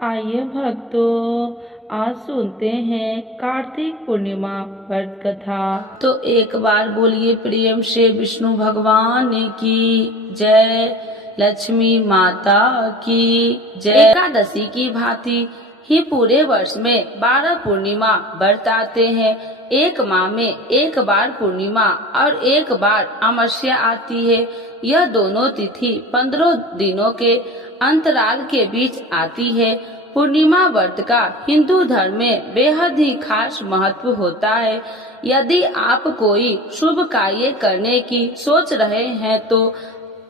आइए भक्तों, आज सुनते हैं कार्तिक पूर्णिमा व्रत कथा। तो एक बार बोलिए प्रेम से विष्णु भगवान की जय, लक्ष्मी माता की जय। एकादशी की भांति ही पूरे वर्ष में 12 पूर्णिमा व्रत आते हैं। एक माह में एक बार पूर्णिमा और एक बार अमावस्या आती है। यह दोनों तिथि 15 दिनों के अंतराल के बीच आती है। पूर्णिमा व्रत का हिंदू धर्म में बेहद ही खास महत्व होता है। यदि आप कोई शुभ कार्य करने की सोच रहे हैं तो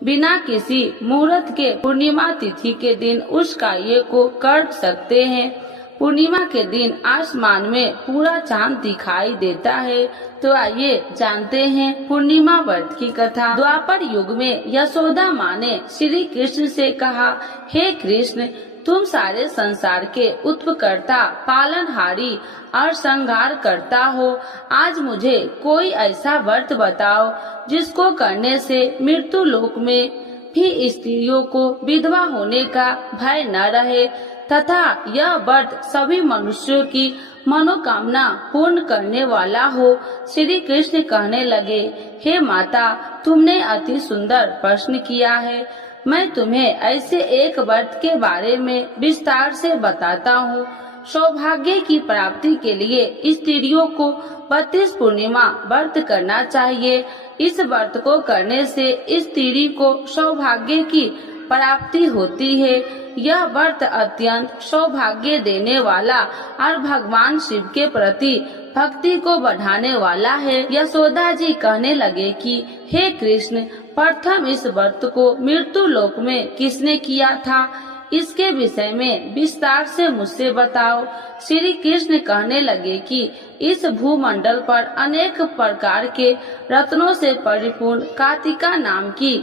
बिना किसी मुहूर्त के पूर्णिमा तिथि के दिन उस कार्य को कर सकते हैं। पूर्णिमा के दिन आसमान में पूरा चांद दिखाई देता है। तो आइए जानते हैं पूर्णिमा व्रत की कथा। द्वापर युग में यशोदा माँ ने श्री कृष्ण से कहा, हे कृष्ण, तुम सारे संसार के उत्पकर्ता, पालनहारी और संहार करता हो। आज मुझे कोई ऐसा व्रत बताओ जिसको करने से मृत्यु लोक में भी स्त्रियों को विधवा होने का भय न रहे तथा यह व्रत सभी मनुष्यों की मनोकामना पूर्ण करने वाला हो। श्री कृष्ण कहने लगे, हे माता, तुमने अति सुंदर प्रश्न किया है। मैं तुम्हें ऐसे एक व्रत के बारे में विस्तार से बताता हूँ। सौभाग्य की प्राप्ति के लिए स्त्रियों को 32 पूर्णिमा व्रत करना चाहिए। इस व्रत को करने से स्त्री को सौभाग्य की प्राप्ति होती है। यह व्रत अत्यंत सौभाग्य देने वाला और भगवान शिव के प्रति भक्ति को बढ़ाने वाला है। यशोदा जी कहने लगे कि हे कृष्ण, प्रथम इस व्रत को मृत्यु लोक में किसने किया था, इसके विषय में विस्तार से मुझसे बताओ। श्री कृष्ण कहने लगे कि इस भूमंडल पर अनेक प्रकार के रत्नों से परिपूर्ण कार्तिका नाम की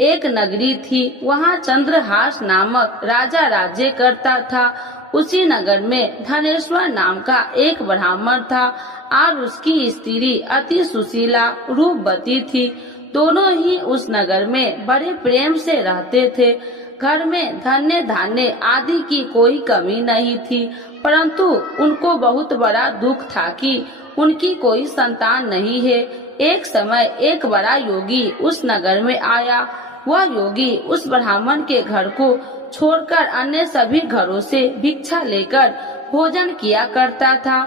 एक नगरी थी। वहाँ चंद्रहास नामक राजा राज्य करता था। उसी नगर में धनेश्वर नाम का एक ब्राह्मण था और उसकी स्त्री अति सुशीला रूपवती थी। दोनों ही उस नगर में बड़े प्रेम से रहते थे। घर में धन्य धान्य आदि की कोई कमी नहीं थी, परंतु उनको बहुत बड़ा दुख था कि उनकी कोई संतान नहीं है। एक समय एक बड़ा योगी उस नगर में आया। वह योगी उस ब्राह्मण के घर को छोड़कर अन्य सभी घरों से भिक्षा लेकर भोजन किया करता था।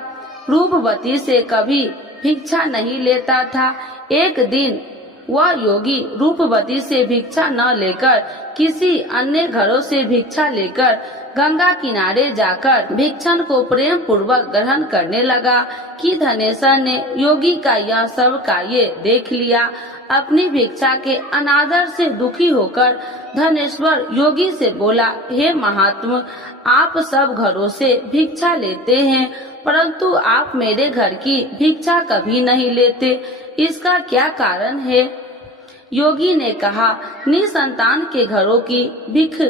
रूपवती से कभी भिक्षा नहीं लेता था। एक दिन वह योगी रूपवती से भिक्षा न लेकर किसी अन्य घरों से भिक्षा लेकर गंगा किनारे जाकर भिक्षण को प्रेम पूर्वक ग्रहण करने लगा कि धनेश्वर ने योगी का यह सब कार्य देख लिया। अपनी भिक्षा के अनादर से दुखी होकर धनेश्वर योगी से बोला, हे महात्मा, आप सब घरों से भिक्षा लेते हैं, परंतु आप मेरे घर की भिक्षा कभी नहीं लेते। इसका क्या कारण है? योगी ने कहा, निसंतान के घरों की भिख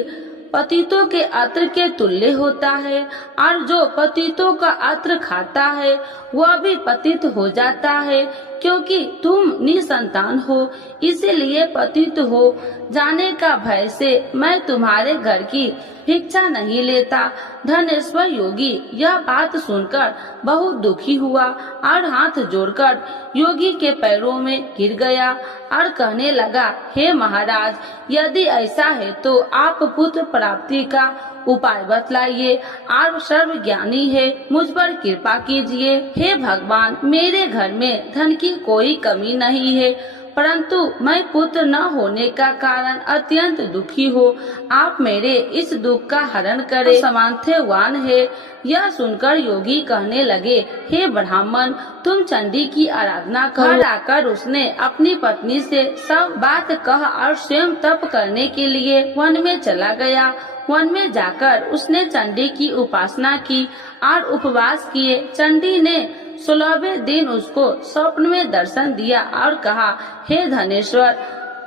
पतितों के अत्र के तुल्य होता है और जो पतितों का अत्र खाता है वह भी पतित हो जाता है। क्योंकि तुम निसंतान हो, इसीलिए पतित हो जाने का भय से मैं तुम्हारे घर की भिक्षा नहीं लेता। धनेश्वर योगी यह बात सुनकर बहुत दुखी हुआ और हाथ जोड़कर योगी के पैरों में गिर गया और कहने लगा, हे महाराज, यदि ऐसा है तो आप पुत्र प्राप्ति का उपाय बतलाइए। आप सर्वज्ञानी है, मुझ पर कृपा कीजिए। हे भगवान, मेरे घर में धन की कोई कमी नहीं है, परंतु मैं पुत्र न होने का कारण अत्यंत दुखी हो। आप मेरे इस दुख का हरण करें, सामर्थ्यवान है। यह सुनकर योगी कहने लगे, हे ब्राह्मण, तुम चंडी की आराधना करो। आकर उसने अपनी पत्नी से सब बात कह और स्वयं तप करने के लिए वन में चला गया। वन में जाकर उसने चंडी की उपासना की और उपवास किए। चंडी ने 16वें दिन उसको स्वप्न में दर्शन दिया और कहा, हे धनेश्वर,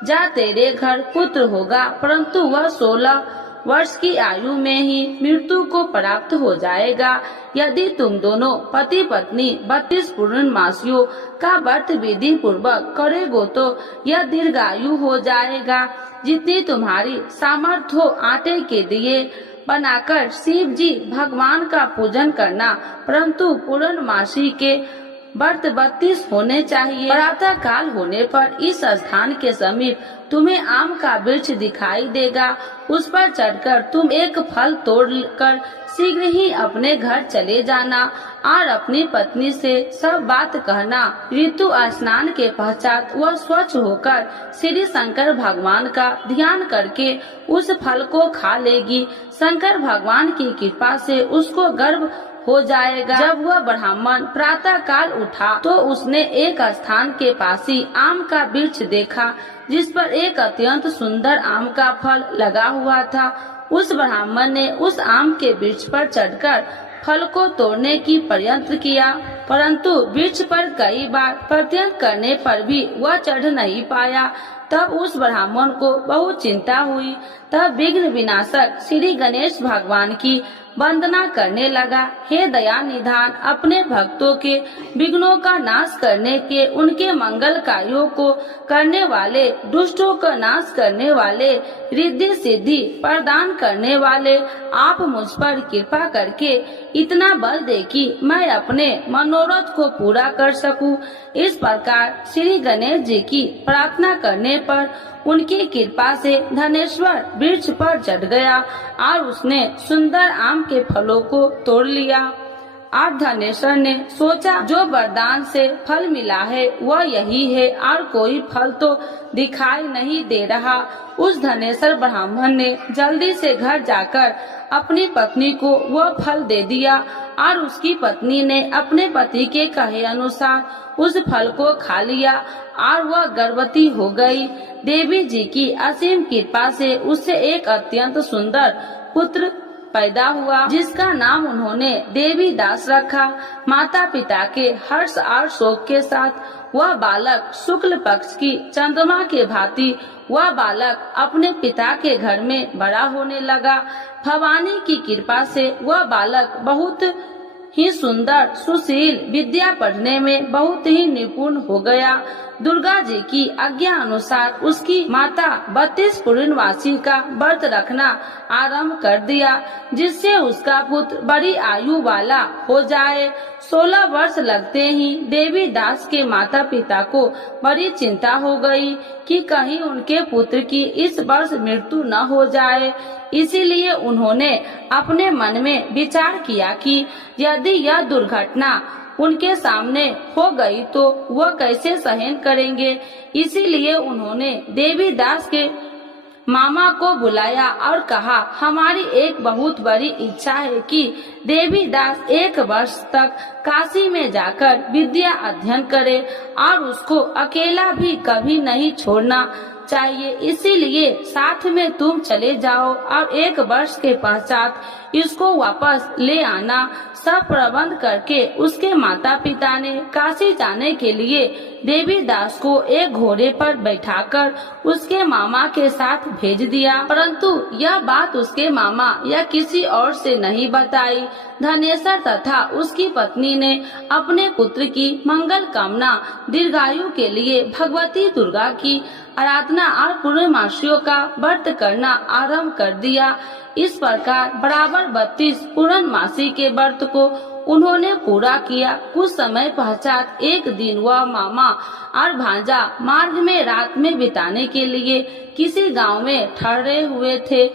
जा, तेरे घर पुत्र होगा, परंतु वह 16 वर्ष की आयु में ही मृत्यु को प्राप्त हो जाएगा। यदि तुम दोनों पति पत्नी 32 पूर्णमासियों का व्रत विधि पूर्वक करेगो तो यह दीर्घायु हो जाएगा। जितनी तुम्हारी सामर्थ्य हो आटे के दिए बनाकर शिव जी भगवान का पूजन करना, परंतु पूर्णमासी के व्रत 32 होने चाहिए। प्रातः काल होने पर इस स्थान के समीप तुम्हें आम का वृक्ष दिखाई देगा। उस पर चढ़कर तुम एक फल तोड़कर शीघ्र ही अपने घर चले जाना और अपनी पत्नी से सब बात कहना। ऋतु स्नान के पश्चात वह स्वच्छ होकर श्री शंकर भगवान का ध्यान करके उस फल को खा लेगी। शंकर भगवान की कृपा से उसको गर्भ हो जाएगा। जब वह ब्राह्मण प्रातः काल उठा तो उसने एक स्थान के पास ही आम का वृक्ष देखा, जिस पर एक अत्यंत सुंदर आम का फल लगा हुआ था। उस ब्राह्मण ने उस आम के वृक्ष पर चढ़कर फल को तोड़ने की प्रयत्न किया, परंतु वृक्ष पर कई बार प्रयत्न करने पर भी वह चढ़ नहीं पाया। तब उस ब्राह्मण को बहुत चिंता हुई। तब विघ्न विनाशक श्री गणेश भगवान की वंदना करने लगा। हे दया निधान, अपने भक्तों के विघ्नों का नाश करने के, उनके मंगल कार्यों को करने वाले, दुष्टों का नाश करने वाले, रिद्धि सिद्धि प्रदान करने वाले, आप मुझ पर कृपा करके इतना बल दे कि मैं अपने मनोरथ को पूरा कर सकूं। इस प्रकार श्री गणेश जी की प्रार्थना करने पर उनकी कृपा से धनेश्वर वृक्ष पर चढ़ गया और उसने सुंदर आम के फलों को तोड़ लिया। और धनेश्वर ने सोचा, जो वरदान से फल मिला है वह यही है और कोई फल तो दिखाई नहीं दे रहा। उस धनेश्वर ब्राह्मण ने जल्दी से घर जाकर अपनी पत्नी को वह फल दे दिया और उसकी पत्नी ने अपने पति के कहे अनुसार उस फल को खा लिया और वह गर्भवती हो गई। देवी जी की असीम कृपा से उससे एक अत्यंत सुंदर पुत्र पैदा हुआ, जिसका नाम उन्होंने देवी दास रखा। माता पिता के हर्ष और शोक के साथ वह बालक शुक्ल पक्ष की चंद्रमा के भांति वह बालक अपने पिता के घर में बड़ा होने लगा। भवानी की कृपा से वह बालक बहुत ही सुंदर, सुशील, विद्या पढ़ने में बहुत ही निपुण हो गया। दुर्गा जी की आज्ञा अनुसार उसकी माता 32 पूर्णमासी का व्रत रखना आरंभ कर दिया, जिससे उसका पुत्र बड़ी आयु वाला हो जाए। 16 वर्ष लगते ही देवी दास के माता पिता को बड़ी चिंता हो गई कि कहीं उनके पुत्र की इस वर्ष मृत्यु न हो जाए। इसीलिए उन्होंने अपने मन में विचार किया कि यदि यह दुर्घटना उनके सामने हो गई तो वह कैसे सहन करेंगे। इसीलिए उन्होंने देवी दास के मामा को बुलाया और कहा, हमारी एक बहुत बड़ी इच्छा है कि देवी दास 1 वर्ष तक काशी में जाकर विद्या अध्ययन करे और उसको अकेला भी कभी नहीं छोड़ना चाहिए। इसीलिए साथ में तुम चले जाओ और 1 वर्ष के पश्चात इसको वापस ले आना। सब प्रबंध करके उसके माता पिता ने काशी जाने के लिए देवी दास को एक घोड़े पर बैठाकर उसके मामा के साथ भेज दिया, परंतु यह बात उसके मामा या किसी और से नहीं बताई। धनेश्वर तथा उसकी पत्नी ने अपने पुत्र की मंगल कामना दीर्घायु के लिए भगवती दुर्गा की आराधना और पूर्णमासियों का व्रत करना आरंभ कर दिया। इस प्रकार बराबर 32 पूर्णमासी के व्रत को उन्होंने पूरा किया। कुछ समय पश्चात एक दिन वह मामा और भांजा मार्ग में रात में बिताने के लिए किसी गांव में ठहरे हुए थे।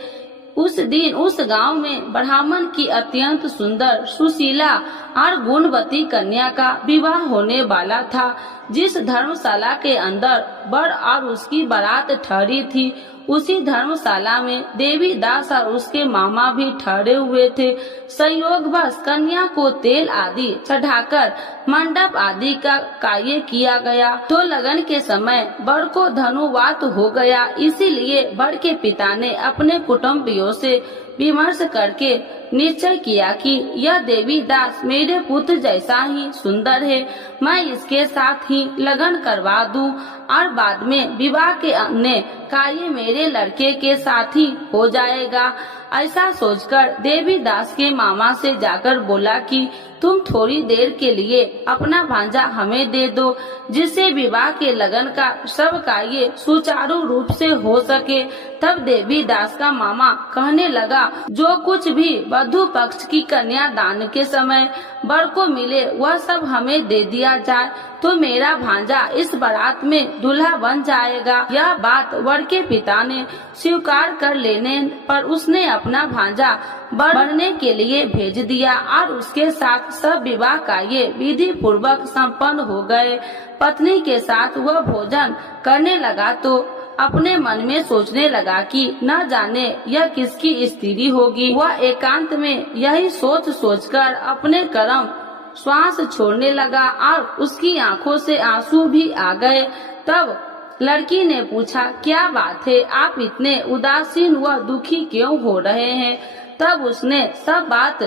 उस दिन उस गांव में ब्राह्मण की अत्यंत सुंदर, सुशीला और गुणवती कन्या का विवाह होने वाला था। जिस धर्मशाला के अंदर वर और उसकी बारात ठहरी थी, उसी धर्मशाला में देवी दास और उसके मामा भी ठहरे हुए थे। संयोगवश कन्या को तेल आदि चढ़ाकर मंडप आदि का कार्य किया गया, तो लगन के समय वर को धनुवात हो गया। इसीलिए वर के पिता ने अपने कुटुंबियों से विमर्श करके निश्चय किया कि यह देवी दास मेरे पुत्र जैसा ही सुंदर है, मैं इसके साथ ही लगन करवा दूं और बाद में विवाह के अन्य लड़का ये मेरे लड़के के साथ ही हो जाएगा। ऐसा सोचकर देवी दास के मामा से जाकर बोला कि तुम थोड़ी देर के लिए अपना भांजा हमें दे दो, जिससे विवाह के लगन का सब कार्य सुचारू रूप से हो सके। तब देवी दास का मामा कहने लगा, जो कुछ भी वधू पक्ष की कन्या दान के समय वर को मिले वह सब हमें दे दिया जाए, तो मेरा भांजा इस बारात में दूल्हा बन जाएगा। यह बात वर के पिता ने स्वीकार कर लेने पर उसने अपना भांजा बनने के लिए भेज दिया और उसके साथ सब विवाह कार्य विधि पूर्वक संपन्न हो गए। पत्नी के साथ वह भोजन करने लगा तो अपने मन में सोचने लगा कि न जाने यह किसकी स्त्री होगी। वह एकांत में यही सोच सोचकर अपने कर्म श्वास छोड़ने लगा और उसकी आंखों से आंसू भी आ गए। तब लड़की ने पूछा, क्या बात है, आप इतने उदासीन व दुखी क्यों हो रहे हैं? तब उसने सब बात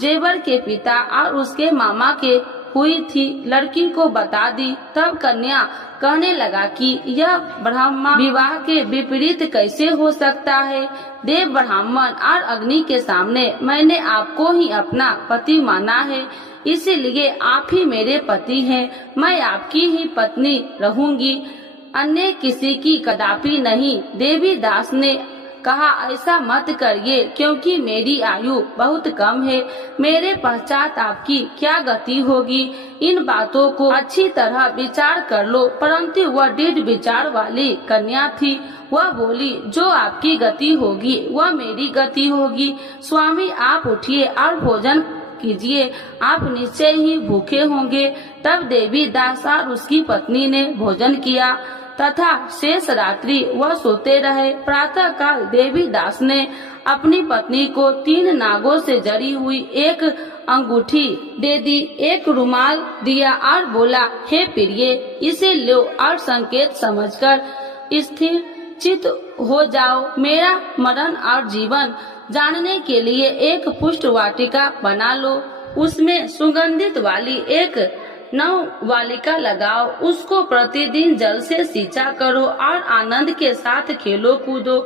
जेवर के पिता और उसके मामा के हुई थी लड़की को बता दी। तब कन्या कहने लगा कि यह ब्राह्मण विवाह के विपरीत कैसे हो सकता है? देव ब्राह्मण और अग्नि के सामने मैंने आपको ही अपना पति माना है, इसीलिए आप ही मेरे पति हैं। मैं आपकी ही पत्नी रहूंगी, अन्य किसी की कदापि नहीं। देवी दास ने कहा, ऐसा मत करिए, क्योंकि मेरी आयु बहुत कम है। मेरे पश्चात आपकी क्या गति होगी? इन बातों को अच्छी तरह विचार कर लो। परंतु वह दृढ़ विचार वाली कन्या थी। वह बोली, जो आपकी गति होगी वह मेरी गति होगी। स्वामी, आप उठिए और भोजन कीजिए, आप निश्चय ही भूखे होंगे। तब देवी दास और उसकी पत्नी ने भोजन किया तथा शेष रात्रि वह सोते रहे। प्रातः काल देवी दास ने अपनी पत्नी को 3 नागों से जड़ी हुई एक अंगूठी दे दी, एक रुमाल दिया और बोला, हे प्रिय, इसे लो और संकेत समझकर स्थिर चित हो जाओ। मेरा मरण और जीवन जानने के लिए एक पुष्ट वाटिका बना लो, उसमें सुगंधित वाली एक नववालिका लगाओ, उसको प्रतिदिन जल से सिंचा करो और आनंद के साथ खेलो कूदो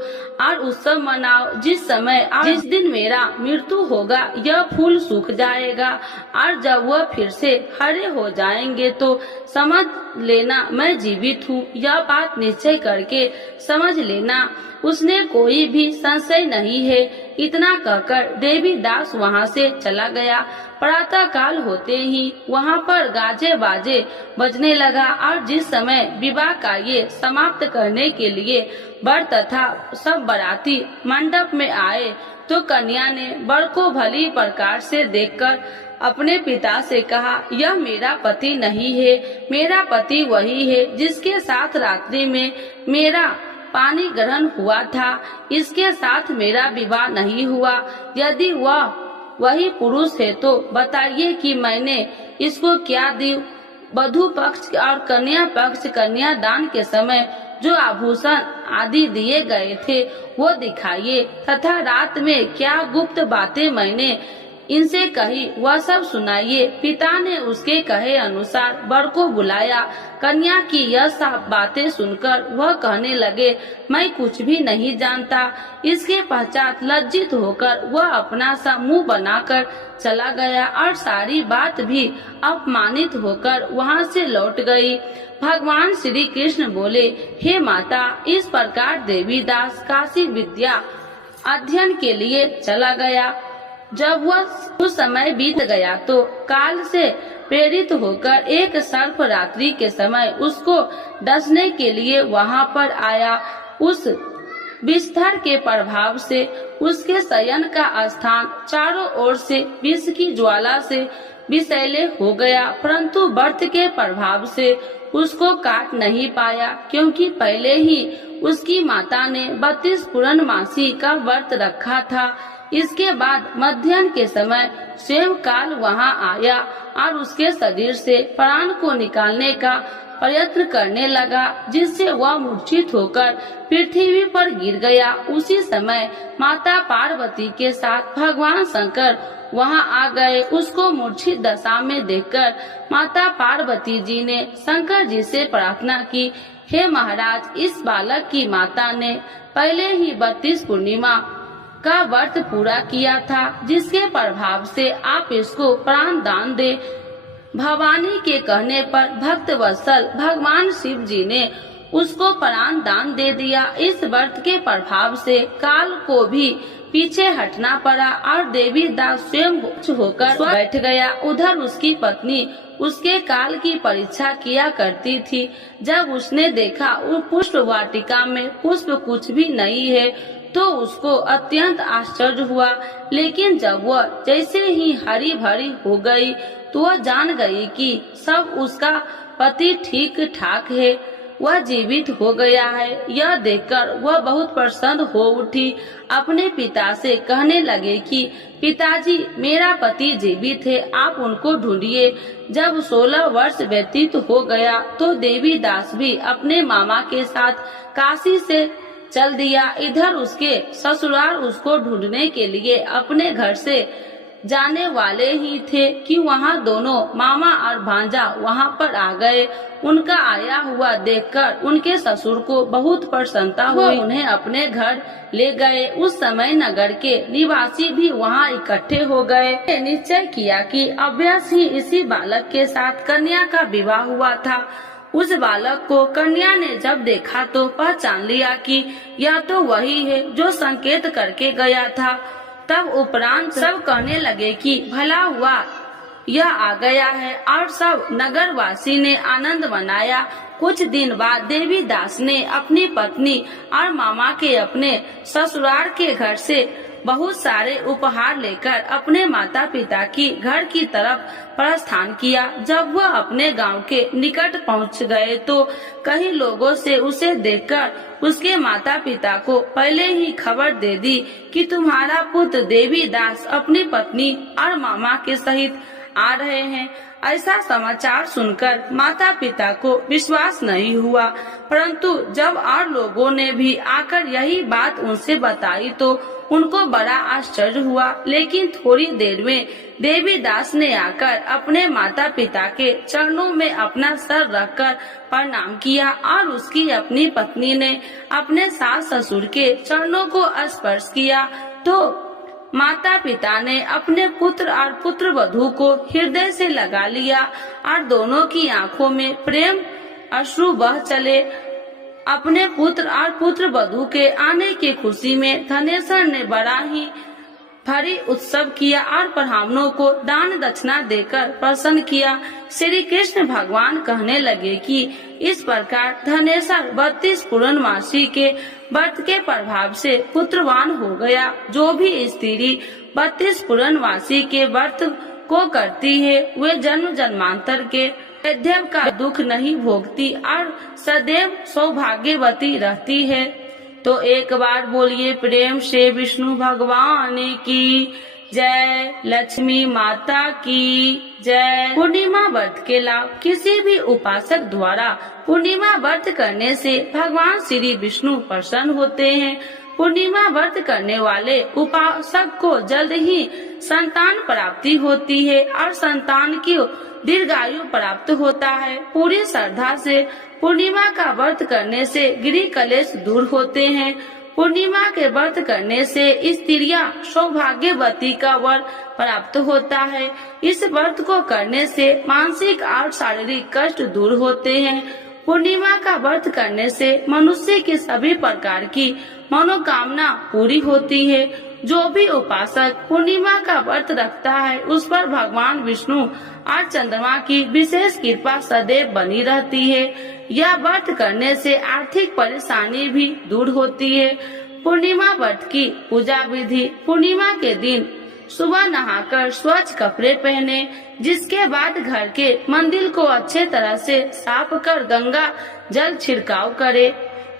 और उत्सव मनाओ। जिस समय और जिस दिन मेरा मृत्यु होगा यह फूल सूख जाएगा और जब वह फिर से हरे हो जाएंगे तो समझ लेना मैं जीवित हूँ। यह बात निश्चय करके समझ लेना, उसने कोई भी संशय नहीं है। इतना कहकर देवी दास वहाँ से चला गया। प्रातः काल होते ही वहाँ पर गाजे बाजे बजने लगा और जिस समय विवाह कार्य समाप्त करने के लिए वर तथा सब बाराती मंडप में आए तो कन्या ने वर को भली प्रकार से देखकर अपने पिता से कहा, यह मेरा पति नहीं है, मेरा पति वही है जिसके साथ रात्रि में मेरा पानी ग्रहण हुआ था। इसके साथ मेरा विवाह नहीं हुआ। यदि वह वही पुरुष है तो बताइए कि मैंने इसको क्या दी। वधू पक्ष और कन्या पक्ष कन्यादान के समय जो आभूषण आदि दिए गए थे वो दिखाइए तथा रात में क्या गुप्त बातें मैंने इनसे कही वह सब सुनाइए। पिता ने उसके कहे अनुसार वर को बुलाया। कन्या की यह सब बातें सुनकर वह कहने लगे, मैं कुछ भी नहीं जानता। इसके पश्चात लज्जित होकर वह अपना सा मुंह बनाकर चला गया और सारी बात भी अपमानित होकर वहां से लौट गई। भगवान श्री कृष्ण बोले, हे माता, इस प्रकार देवीदास काशी विद्या अध्ययन के लिए चला गया। जब वह कुछ समय बीत गया तो काल से प्रेरित होकर एक सर्प रात्रि के समय उसको डसने के लिए वहां पर आया। उस विस्तार के प्रभाव से उसके शयन का स्थान चारों ओर से विष की ज्वाला से विषैले हो गया, परंतु व्रत के प्रभाव से उसको काट नहीं पाया, क्योंकि पहले ही उसकी माता ने 32 पूर्णमासी का व्रत रखा था। इसके बाद मध्याह्न के समय स्वयं काल वहाँ आया और उसके शरीर से प्राण को निकालने का प्रयत्न करने लगा, जिससे वह मूर्छित होकर पृथ्वी पर गिर गया। उसी समय माता पार्वती के साथ भगवान शंकर वहां आ गए। उसको मूर्छित दशा में देखकर माता पार्वती जी ने शंकर जी से प्रार्थना की, हे महाराज, इस बालक की माता ने पहले ही 32 पूर्णिमा का व्रत पूरा किया था, जिसके प्रभाव से आप इसको प्राण दान दे। भवानी के कहने पर भक्त वत्सल भगवान शिव जी ने उसको प्राण दान दे दिया। इस व्रत के प्रभाव से काल को भी पीछे हटना पड़ा और देवी दास स्वयं होकर बैठ गया। उधर उसकी पत्नी उसके काल की परीक्षा किया करती थी। जब उसने देखा वो पुष्प वाटिका में पुष्प कुछ भी नहीं है तो उसको अत्यंत आश्चर्य हुआ, लेकिन जब वह जैसे ही हरी भरी हो गई तो वह जान गई कि सब उसका पति ठीक ठाक है, वह जीवित हो गया है। यह देखकर वह बहुत प्रसन्न हो उठी। अपने पिता से कहने लगे कि पिताजी, मेरा पति जीवित है, आप उनको ढूंढिए। जब 16 वर्ष व्यतीत हो गया तो देवी दास भी अपने मामा के साथ काशी से चल दिया। इधर उसके ससुराल उसको ढूंढने के लिए अपने घर से जाने वाले ही थे कि वहाँ दोनों मामा और भांजा वहाँ पर आ गए। उनका आया हुआ देखकर उनके ससुर को बहुत प्रसन्नता हुई। उन्हें अपने घर ले गए। उस समय नगर के निवासी भी वहाँ इकट्ठे हो गए। निश्चय किया कि अवश्य ही इसी बालक के साथ कन्या का विवाह हुआ था। उस बालक को कन्या ने जब देखा तो पहचान लिया कि यह तो वही है जो संकेत करके गया था। तब उपरांत सब कहने लगे कि भला हुआ यह आ गया है, और सब नगर वासी ने आनंद मनाया। कुछ दिन बाद देवी दास ने अपनी पत्नी और मामा के अपने ससुराल के घर से बहुत सारे उपहार लेकर अपने माता पिता की घर की तरफ प्रस्थान किया। जब वह अपने गांव के निकट पहुंच गए तो कई लोगों से उसे देखकर उसके माता पिता को पहले ही खबर दे दी कि तुम्हारा पुत्र देवी दास अपनी पत्नी और मामा के सहित आ रहे हैं। ऐसा समाचार सुनकर माता पिता को विश्वास नहीं हुआ, परंतु जब और लोगों ने भी आकर यही बात उनसे बताई तो उनको बड़ा आश्चर्य हुआ। लेकिन थोड़ी देर में देवी दास ने आकर अपने माता पिता के चरणों में अपना सर रखकर प्रणाम किया और उसकी अपनी पत्नी ने अपने सास ससुर के चरणों को स्पर्श किया तो माता पिता ने अपने पुत्र और पुत्र वधू को हृदय से लगा लिया और दोनों की आंखों में प्रेम अश्रु बह चले। अपने पुत्र और पुत्र वधू के आने की खुशी में धनेश्वर ने बड़ा ही भारी उत्सव किया और ब्राह्मणों को दान दक्षिणा देकर प्रसन्न किया। श्री कृष्ण भगवान कहने लगे कि इस प्रकार धनेश्वर 32 पूर्णमासी के व्रत के प्रभाव से पुत्रवान हो गया। जो भी स्त्री 32 पूर्णमासी के व्रत को करती है वे जन्म जन्मांतर के वैधव्य का दुख नहीं भोगती और सदैव सौभाग्यवती रहती है। तो एक बार बोलिए प्रेम से विष्णु भगवान की जय, लक्ष्मी माता की जय। पूर्णिमा व्रत के लाभ। किसी भी उपासक द्वारा पूर्णिमा व्रत करने से भगवान श्री विष्णु प्रसन्न होते हैं। पूर्णिमा व्रत करने वाले उपासक को जल्द ही संतान प्राप्ति होती है और संतान की दीर्घायु प्राप्त होता है। पूरी श्रद्धा से पूर्णिमा का व्रत करने से गृह कलेश दूर होते हैं। पूर्णिमा के व्रत करने से स्त्रियां सौभाग्यवती का वर प्राप्त होता है। इस व्रत को करने से मानसिक और शारीरिक कष्ट दूर होते हैं। पूर्णिमा का व्रत करने से मनुष्य की सभी प्रकार की मनोकामना पूरी होती है। जो भी उपासक पूर्णिमा का व्रत रखता है उस पर भगवान विष्णु और चंद्रमा की विशेष कृपा सदैव बनी रहती है। यह व्रत करने से आर्थिक परेशानी भी दूर होती है। पूर्णिमा व्रत की पूजा विधि। पूर्णिमा के दिन सुबह नहाकर स्वच्छ कपड़े पहने, जिसके बाद घर के मंदिर को अच्छे तरह से साफ कर गंगा जल छिड़काव करे।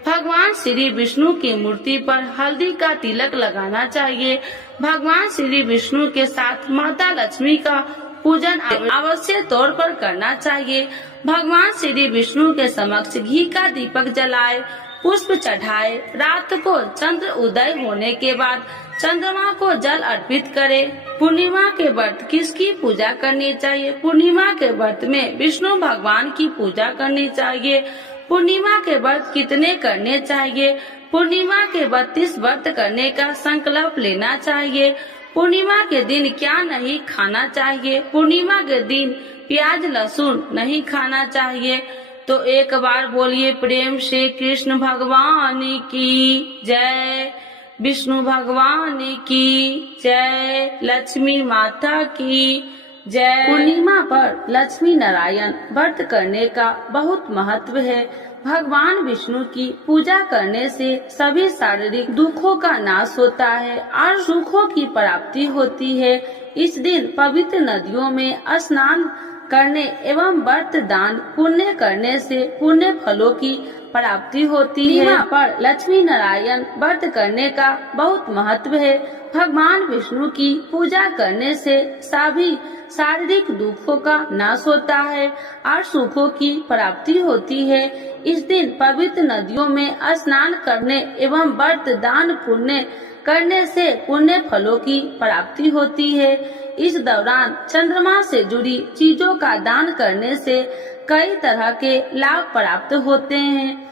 भगवान श्री विष्णु की मूर्ति पर हल्दी का तिलक लगाना चाहिए। भगवान श्री विष्णु के साथ माता लक्ष्मी का पूजन अवश्य तौर पर करना चाहिए। भगवान श्री विष्णु के समक्ष घी का दीपक जलाए, पुष्प चढ़ाए। रात को चंद्र उदय होने के बाद चंद्रमा को जल अर्पित करे। पूर्णिमा के व्रत किसकी पूजा करनी चाहिए? पूर्णिमा के व्रत में विष्णु भगवान की पूजा करनी चाहिए। पूर्णिमा के व्रत कितने करने चाहिए? पूर्णिमा के 32 व्रत करने का संकल्प लेना चाहिए। पूर्णिमा के दिन क्या नहीं खाना चाहिए? पूर्णिमा के दिन प्याज लहसुन नहीं खाना चाहिए। तो एक बार बोलिए प्रेम से कृष्ण भगवान की जय, विष्णु भगवान की जय, लक्ष्मी माता की जय। पूर्णिमा पर लक्ष्मी नारायण व्रत करने का बहुत महत्व है। भगवान विष्णु की पूजा करने से सभी शारीरिक दुखों का नाश होता है और सुखों की प्राप्ति होती है। इस दिन पवित्र नदियों में स्नान करने एवं व्रत दान पुण्य करने से पुण्य फलों की प्राप्ति होती है। पूर्णिमा पर लक्ष्मी नारायण व्रत करने का बहुत महत्व है। भगवान विष्णु की पूजा करने से सभी शारीरिक दुखों का नाश होता है और सुखों की प्राप्ति होती है। इस दिन पवित्र नदियों में स्नान करने एवं व्रत दान पुण्य करने से पुण्य फलों की प्राप्ति होती है। इस दौरान चंद्रमा से जुड़ी चीजों का दान करने से कई तरह के लाभ प्राप्त होते हैं।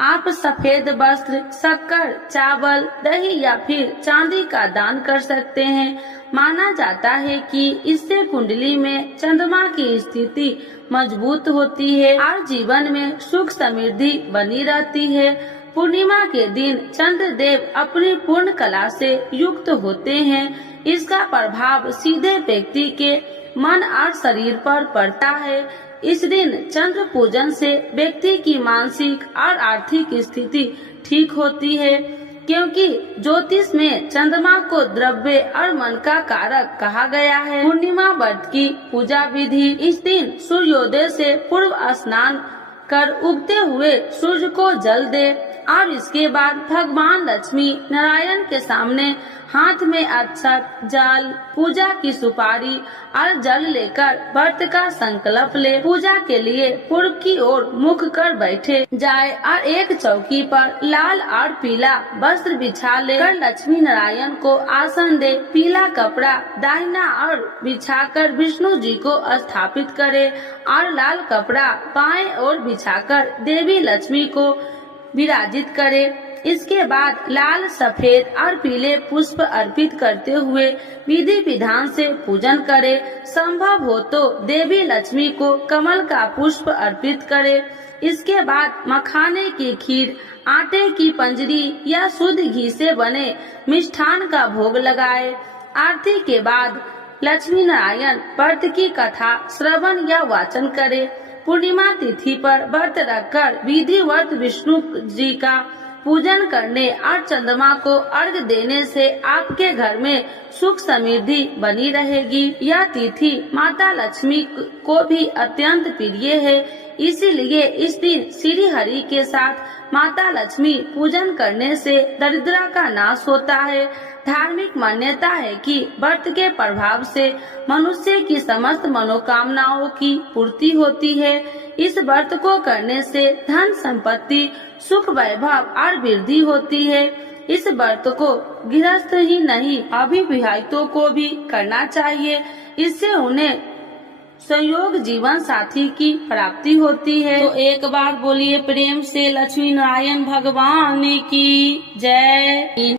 आप सफेद वस्त्र, शक्कर, चावल, दही या फिर चांदी का दान कर सकते हैं। माना जाता है कि इससे कुंडली में चंद्रमा की स्थिति मजबूत होती है और जीवन में सुख समृद्धि बनी रहती है। पूर्णिमा के दिन चंद्र देव अपनी पूर्ण कला से युक्त होते हैं। इसका प्रभाव सीधे व्यक्ति के मन और शरीर पर पड़ता है। इस दिन चंद्र पूजन से व्यक्ति की मानसिक और आर्थिक स्थिति ठीक होती है, क्योंकि ज्योतिष में चंद्रमा को द्रव्य और मन का कारक कहा गया है। पूर्णिमा व्रत की पूजा विधि: इस दिन सूर्योदय से पूर्व स्नान कर उगते हुए सूर्य को जल दे और इसके बाद भगवान लक्ष्मी नारायण के सामने हाथ में अक्षत, जल, पूजा की सुपारी और जल लेकर व्रत का संकल्प ले। पूजा के लिए पूर्व की ओर मुख कर बैठे जाए और एक चौकी पर लाल और पीला वस्त्र बिछा ले कर लक्ष्मी नारायण को आसन दे। पीला कपड़ा दाहिना और बिछाकर विष्णु जी को स्थापित करे और लाल कपड़ा बाएं ओर बिछाकर देवी लक्ष्मी को विराजित करे। इसके बाद लाल, सफेद और पीले पुष्प अर्पित करते हुए विधि विधान से पूजन करे। संभव हो तो देवी लक्ष्मी को कमल का पुष्प अर्पित करे। इसके बाद मखाने की खीर, आटे की पंजरी या शुद्ध घी से बने मिष्ठान का भोग लगाए। आरती के बाद लक्ष्मी नारायण व्रत की कथा श्रवण या वाचन करे। पूर्णिमा तिथि पर व्रत रखकर विधिवत विष्णु जी का पूजन करने और चंद्रमा को अर्घ देने से आपके घर में सुख समृद्धि बनी रहेगी। यह तिथि माता लक्ष्मी को भी अत्यंत प्रिय है, इसीलिए इस दिन श्री हरि के साथ माता लक्ष्मी पूजन करने से दरिद्रता का नाश होता है। धार्मिक मान्यता है कि व्रत के प्रभाव से मनुष्य की समस्त मनोकामनाओं की पूर्ति होती है। इस व्रत को करने से धन संपत्ति, सुख, वैभव और वृद्धि होती है। इस व्रत को गृहस्थ ही नहीं अविवाहितों को भी करना चाहिए। इससे उन्हें संयोग जीवन साथी की प्राप्ति होती है। तो एक बार बोलिए प्रेम से लक्ष्मी नारायण भगवान की जय।